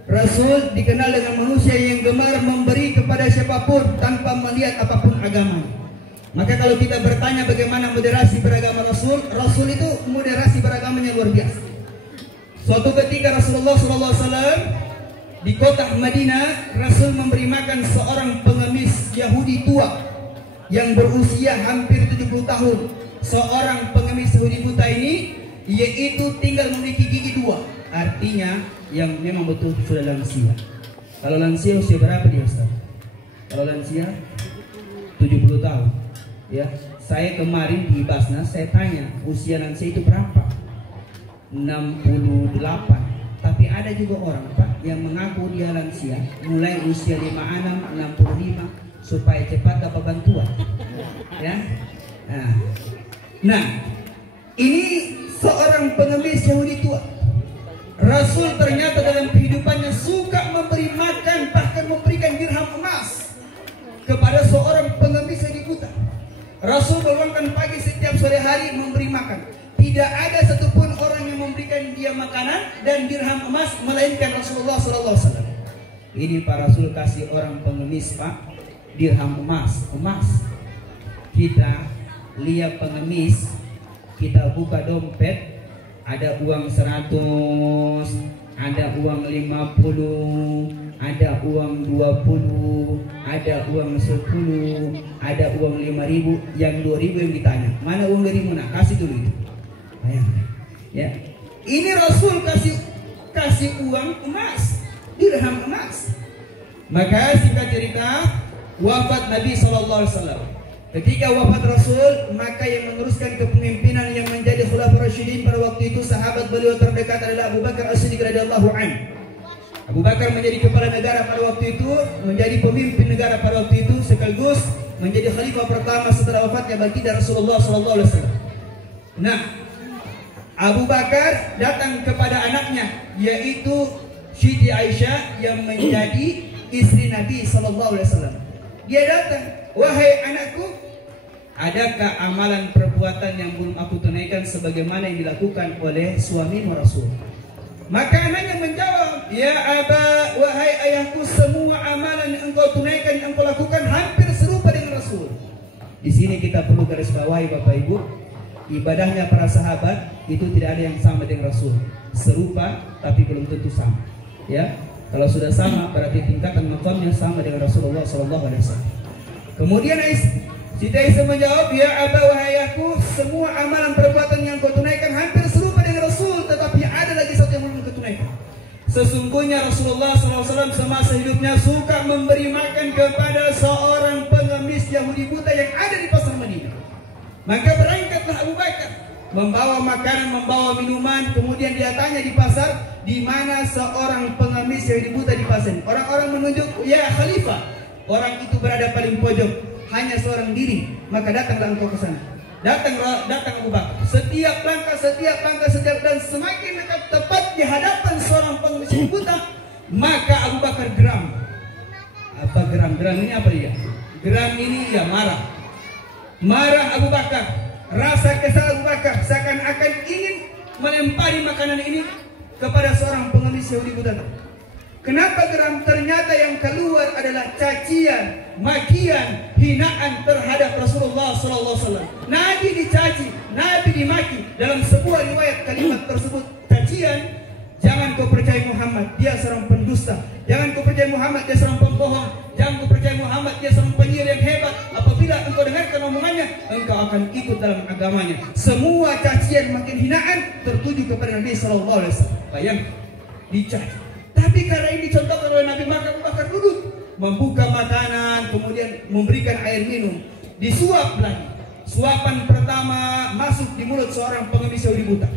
Rasul dikenal dengan manusia yang gemar memberi kepada siapapun tanpa melihat apapun agama. Maka kalau kita bertanya bagaimana moderasi beragama Rasul, Rasul itu moderasi beragamanya luar biasa. Suatu ketika Rasulullah SAW di kota Madinah, Rasul memberi makan seorang pengemis Yahudi tua yang berusia hampir 70 tahun. Seorang pengemis Yahudi buta ini yaitu tinggal memiliki gigi 2. Artinya yang memang betul sudah lansia. Kalau lansia usia berapa dia Ustaz? Kalau lansia 70 tahun. Ya, saya kemarin di Basnas saya tanya usia lansia itu berapa? 68. Tapi ada juga orang Pak yang mengaku dia lansia mulai usia 56, 65 supaya cepat dapat bantuan. Ya. Nah, ini seorang pengemis Yahudi tua. Rasul ternyata dalam kehidupannya suka memberi makan, bahkan memberikan dirham emas kepada seorang pengemis Yahudi buta. Rasul meluangkan pagi setiap sore hari memberi makan. Tidak ada satupun orang yang memberikan dia makanan dan dirham emas melainkan Rasulullah SAW. Ini Pak Rasul kasih orang pengemis Pak dirham emas. Kita lihat pengemis, kita buka dompet, ada uang 100, ada uang 50, ada uang 20, ada uang 10, ada uang 5.000, yang 2.000 yang ditanya, mana uang 2.000 nak? Kasih dulu itu. Bayangkan, ya. Ini Rasul kasih uang emas, dirham emas. Maka singkat cerita, wafat Nabi SAW. Ketika wafat Rasul, maka yang meneruskan kepemimpinan yang menjadi Khulafaur Rasyidin pada waktu itu, sahabat beliau terdekat adalah Abu Bakar As-Siddiq radhiyallahu anhu. Abu Bakar menjadi kepala negara pada waktu itu, menjadi pemimpin negara pada waktu itu, sekaligus menjadi khalifah pertama setelah wafatnya baginda Rasulullah SAW. Nah, Abu Bakar datang kepada anaknya, yaitu Siti Aisyah yang menjadi istri Nabi SAW. Dia datang, wahai anakku, adakah amalan perbuatan yang belum aku tunaikan sebagaimana yang dilakukan oleh suamimu Rasul? Maka anaknya menjawab, ya Aba, wahai ayahku, semua amalan yang engkau tunaikan, yang engkau lakukan hampir serupa dengan Rasul. Di sini kita perlu garis bawahi Bapak Ibu, ibadahnya para sahabat itu tidak ada yang sama dengan Rasul. Serupa tapi belum tentu sama. Ya, kalau sudah sama berarti tingkatan makamnya sama dengan Rasulullah SAW. Kemudian Siti Aisyah menjawab, ya Aba, wahai ayahku, semua amalan perbuatan yang kau tunaikan hampir serupa dengan Rasul, tetapi ada lagi satu yang belum kau tunaikan. Sesungguhnya Rasulullah SAW semasa hidupnya suka memberi makan kepada seorang pengemis Yahudi buta yang ada di pasar Madinah. Maka berangkatlah Abu Bakar, membawa makanan, membawa minuman. Kemudian dia tanya di pasar, di mana seorang pengemis Yahudi buta di pasar. Orang-orang menunjuk, ya Khalifah, orang itu berada paling pojok, hanya seorang diri. Maka datanglah engkau ke sana. Datang Abu Bakar. Setiap langkah, dan semakin dekat tepat di hadapan seorang pengemis Yahudi buta, maka Abu Bakar geram. Apa geram? Geram ini apa dia? Geram ini ya marah. Marah Abu Bakar. Rasa kesal Abu Bakar seakan-akan ingin melempari makanan ini kepada seorang pengemis Yahudi buta. Kenapa geram? Ternyata yang keluar adalah cacian, makian, hinaan terhadap Rasulullah SAW. Nabi dicaci, Nabi dimaki. Dalam sebuah riwayat kalimat tersebut, cacian, jangan kau percaya Muhammad, dia seorang pendusta. Jangan kau percaya Muhammad, dia seorang pembohong. Jangan kau percaya Muhammad, dia seorang penyihir yang hebat. Apabila engkau dengarkan omongannya, engkau akan ikut dalam agamanya. Semua cacian, makin hinaan tertuju kepada Nabi SAW. Bayangkan, dicaci. Tapi karena ini dicontohkan oleh Nabi, maka Abu Bakar duduk, membuka makanan, kemudian memberikan air minum, disuap lagi. Suapan pertama masuk di mulut seorang pengemis Yahudi buta.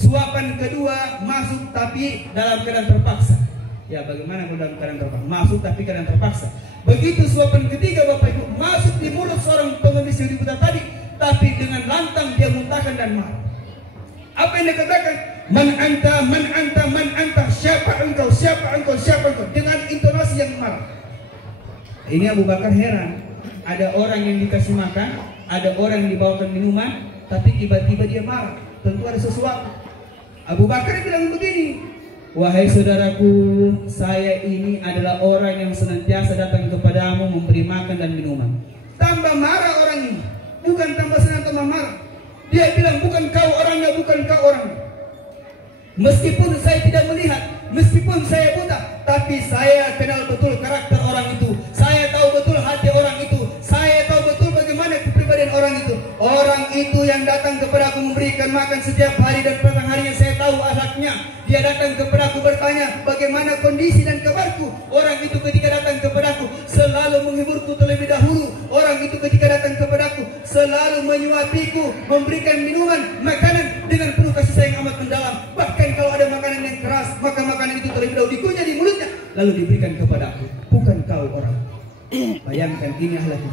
Suapan kedua masuk tapi dalam keadaan terpaksa. Ya, bagaimana kalau dalam keadaan terpaksa? Masuk tapi keadaan terpaksa. Begitu suapan ketiga Bapak Ibu, masuk di mulut seorang pengemis Yahudi buta tadi, tapi dengan lantang dia muntahkan dan marah. Apa yang dikatakan? Man anta, siapa engkau, dengan intonasi yang marah. Ini Abu Bakar heran. Ada orang yang dikasih makan, ada orang yang dibawakan minuman, tapi tiba-tiba dia marah. Tentu ada sesuatu. Abu Bakar bilang begini, wahai saudaraku, saya ini adalah orang yang senantiasa datang kepadamu memberi makan dan minuman. Tambah marah orang ini, bukan tambah senang, tambah marah. Dia bilang, bukan kau orangnya, bukan kau orangnya. Meskipun saya tidak melihat, meskipun saya buta, tapi saya kenal betul karakter orang itu. Saya tahu betul hati orang itu. Saya tahu betul bagaimana kepribadian orang itu. Orang itu yang datang kepada aku memberikan makan setiap hari dan petang harinya, saya tahu akhlaknya. Dia datang kepada aku bertanya bagaimana kondisi dan kabarku. Orang itu ketika datang kepada aku selalu menghiburku terlebih dahulu. Orang itu ketika datang kepada aku selalu menyuapiku, memberikan minuman, makanan dengan penuh kasih sayang amat mendalam. Bahkan kalau ada makanan yang keras, maka makanan itu terlebih dahulu dikunyah di mulutnya, lalu diberikan kepada aku. Bukan kau orang. Bayangkan ini akhlaknya.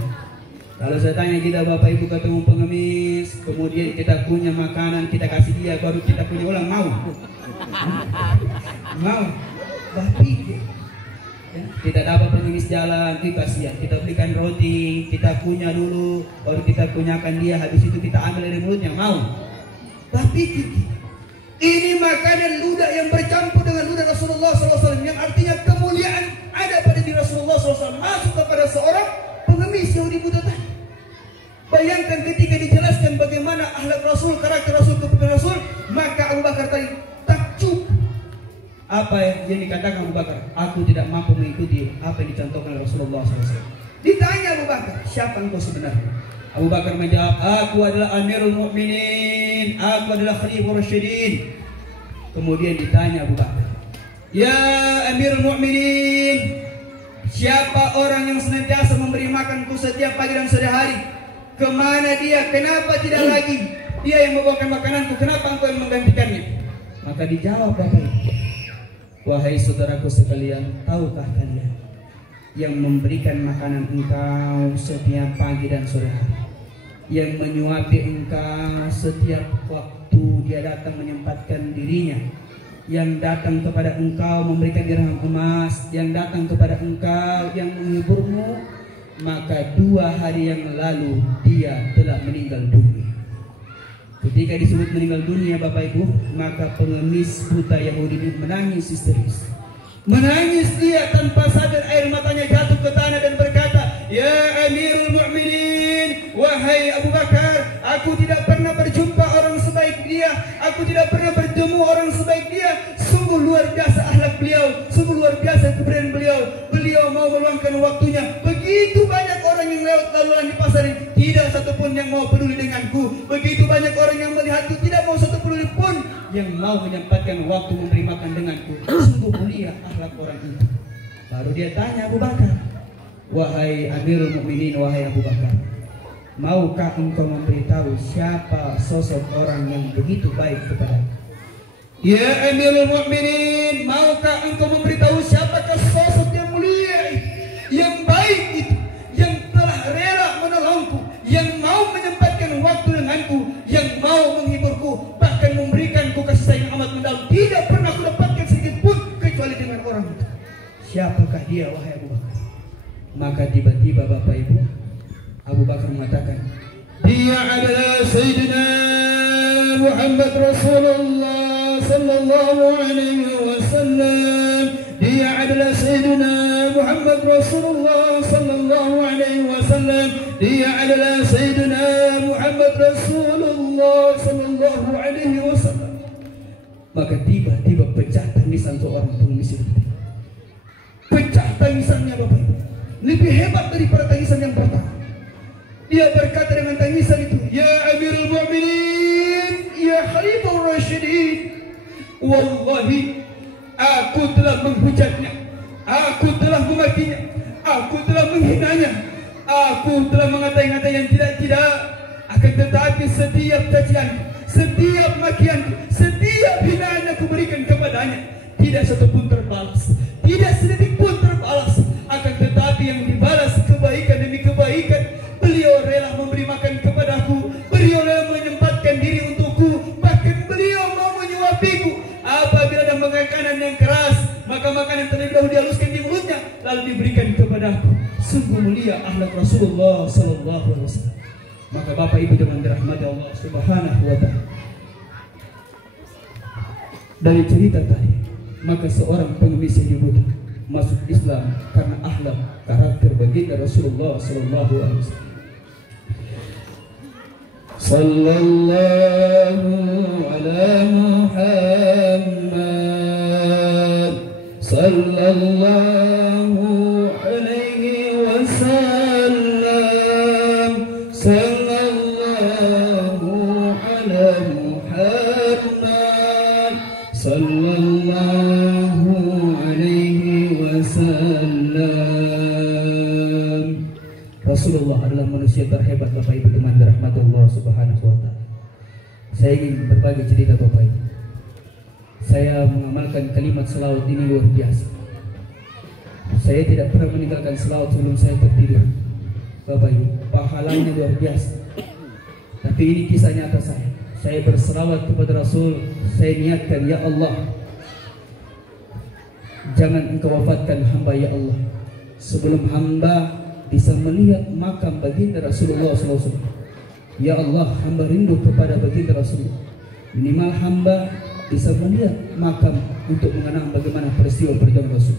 Kalau saya tanya kita Bapak Ibu ketemu pengemis, kemudian kita punya makanan, kita kasih dia, baru kita punya ulang, mau? Mau? Bapak ya, kita dapat pengemis jalan, kasihan, kita belikan roti, kita punya dulu, baru kita punyakan dia, habis itu kita ambil dari mulutnya, mau? Tapi ini makanan ludah yang bercampur dengan ludah Rasulullah SAW, yang artinya kemuliaan ada pada diri Rasulullah SAW masuk kepada seorang pengemis Yahudi buta tadi. Bayangkan ketika dijelaskan bagaimana akhlak Rasul, karakter Rasul, kepribadian Rasul, maka Abu Bakar tadi takjub. Apa yang dikatakan Abu Bakar? Aku tidak mampu mengikuti apa yang dicontohkan oleh Rasulullah SAW. Ditanya Abu Bakar, siapa engkau sebenarnya? Abu Bakar menjawab, aku adalah Amirul Mukminin, aku adalah Khalifah Rasyidin. Kemudian ditanya Abu Bakar, ya Amirul Mukminin, siapa orang yang senantiasa memberi makanku setiap pagi dan sore hari? Kemana dia? Kenapa tidak lagi dia yang membawakan makananku? Kenapa engkau yang menggantikannya? Maka dijawab Bapak Ibu, wahai saudaraku sekalian, tahukah kalian yang memberikan makanan engkau setiap pagi dan sore hari, yang menyuapi engkau setiap waktu dia datang menyempatkan dirinya, yang datang kepada engkau memberikan dirham emas, yang datang kepada engkau yang menghiburmu, maka 2 hari yang lalu dia telah meninggal dunia. Ketika disebut meninggal dunia Bapak Ibu, maka pengemis buta Yahudi ini menangis histeris. Menangis dia tanpa sadar, air matanya jatuh ke tanah dan berkata, ya Amirul Mukminin, wahai Abu Bakar, aku tidak pernah berjumpa orang sebaik dia, aku tidak pernah bertemu orang sebaik dia. Sungguh luar biasa akhlak beliau, sungguh luar biasa keberanian beliau. Beliau mau meluangkan waktunya. Begitu banyak orang yang lewat lalu di pasar ini, tidak satupun yang mau peduli denganku. Begitu banyak orang yang melihatku, tidak mau satu peduli pun yang mau menyempatkan waktu memberi makan denganku. Sungguh mulia akhlak orang itu. Baru dia tanya Abu Bakar, wahai Amirul Mukminin, wahai Abu Bakar, maukah engkau memberitahu siapa sosok orang yang begitu baik kepadamu? Ya Amirul Mukminin, maukah engkau memberitahu siapakah sosok yang mulia, yang baik itu, yang telah rela menolongku, yang mau menyempatkan waktu denganku, yang mau menghiburku, bahkan memberikanku kasih sayang amat mendalam, tidak pernah aku dapatkan sedikit pun kecuali dengan orang itu. Siapakah dia, wahai Abu Bakar? Maka tiba-tiba Bapak Ibu, Abu Bakar mengatakan, dia adalah Sayyidina Muhammad Rasulullah sallallahu alaihi wasallam. Dia adalah Sayyidina Muhammad Rasulullah sallallahu alaihi wasallam. Dia adalah Sayyidina Muhammad Rasulullah sallallahu alaihi wasallam. Maka tiba-tiba pecah tangisan seorang pengemis itu. Pecah tangisannya Bapak Ibu, lebih hebat daripada tangisan yang pertama. Dia berkata dengan tangisan itu, ya Amirul Mukminin, ya Khalifah Rasyidin, wallahi aku telah menghujatnya, aku telah memakinya, aku telah menghinanya, aku telah mengatai-ngatai yang tidak-tidak. Akan tetapi setiap cacian, setiap makian, setiap hinaan aku berikan kepadanya, tidak satu pun terbalas, tidak sedetik pun terbalas. Akan tetapi yang dibalas kebaikan demi kebaikan. Beliau rela memberi makan kepadaku, beliau rela menyempatkan diri untukku, bahkan beliau mau menyuapiku. Apabila ada makanan yang keras, maka makanan terlebih dahulu dihaluskan di mulutnya, lalu diberikan kepadaku. Sungguh mulia akhlak Rasulullah sallallahu alaihi wasallam. Maka Bapak Ibu dengan dirahmati Allah Subhanahu wa taala, dari cerita tadi, maka seorang pengemis yang buta masuk Islam karena akhlak karakter baginda Rasulullah sallallahu alaihi wasallam. Sallallahu ala Muhammad, sallallahu alaihi wasallam, sallallahu ala Muhammad, sallallahu alaihi wasallam. Rasulullah adalah manusia terhebat Bapak Ibu dengan rahmat Allah Subhanahu wa taala. Saya ingin berbagi cerita Bapak Ibu. Saya mengamalkan kalimat selawat ini luar biasa. Saya tidak pernah meninggalkan selawat sebelum saya tertidur. Bapak Ibu, pahalanya luar biasa. Tapi ini kisah nyata saya. Saya berselawat kepada Rasul. Saya niatkan, ya Allah, jangan engkau wafatkan hamba ya Allah sebelum hamba bisa melihat makam baginda Rasulullah SAW. Ya Allah, hamba rindu kepada baginda Rasulullah. Minimal hamba bisa melihat makam untuk mengenang bagaimana peristiwa perjuangan Rasul.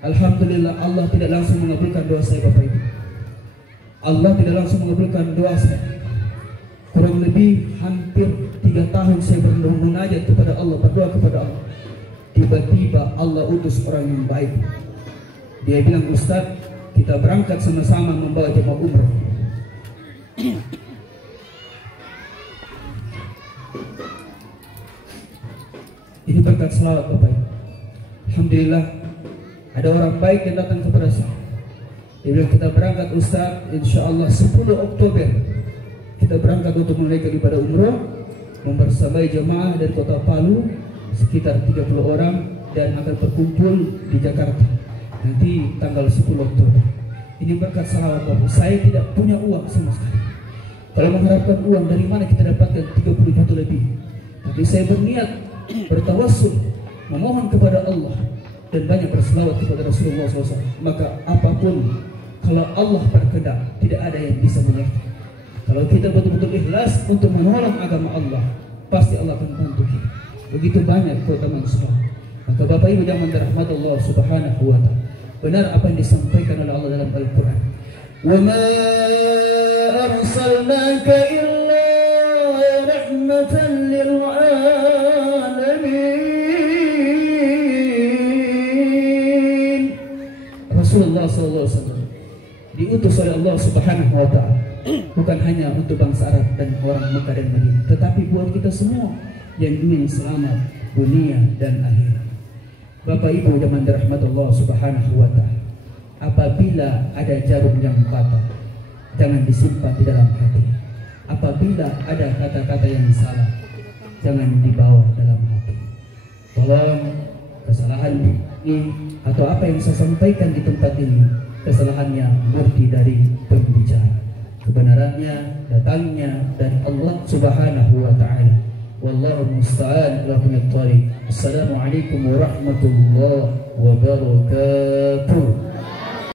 Alhamdulillah, Allah tidak langsung mengabulkan doa saya Bapak Ibu. Allah tidak langsung mengabulkan doa saya. Kurang lebih hampir 3 tahun saya bermunajat kepada Allah, berdoa kepada Allah. tiba-tiba Allah utus orang yang baik. Dia bilang, Ustaz, kita berangkat sama-sama membawa jemaah umrah. Ini berkat selawat Bapak. Alhamdulillah ada orang baik yang datang kepada saya. Dia bilang, kita berangkat Ustaz, insyaallah 10 Oktober kita berangkat untuk menunaikan ibadah umrah, membersamai jemaah dari kota Palu sekitar 30 orang dan akan berkumpul di Jakarta nanti tanggal 10 Oktober. Ini berkat salawat Bapak. Saya tidak punya uang sama sekali. Kalau mengharapkan uang, dari mana kita dapatkan 30 juta lebih? Tapi saya berniat bertawassul, memohon kepada Allah dan banyak berselawat kepada Rasulullah SAW. Maka apapun, kalau Allah berkehendak, tidak ada yang bisa menyertai. Kalau kita betul-betul ikhlas untuk menolong agama Allah, pasti Allah akan bantu kita. Begitu banyak keutamaan semua. Maka Bapak Ibu jangan dirahmati Allah Subhanahu wa Ta'ala. Benar apa yang disampaikan oleh Allah dalam Al-Quran. Wa ma arsalnaka illa rahmatan lil alamin. Rasulullah SAW diutus oleh Allah Subhanahu wa Ta'ala bukan hanya untuk bangsa Arab dan orang Mekah dan Madinah, tetapi buat kita semua yang ingin selamat dunia dan akhirat. Bapak Ibu yang dirahmati Allah Subhanahu wa Ta'ala, apabila ada jarum yang patah, jangan disimpan di dalam hati. Apabila ada kata-kata yang salah, jangan dibawa dalam hati. Tolong kesalahan ini atau apa yang saya sampaikan di tempat ini, kesalahannya murni dari pembicara. Kebenarannya datangnya dari Allah Subhanahu wa Ta'ala. Wallahu musta'an ila thariq. Assalamualaikum warahmatullahi wabarakatuh.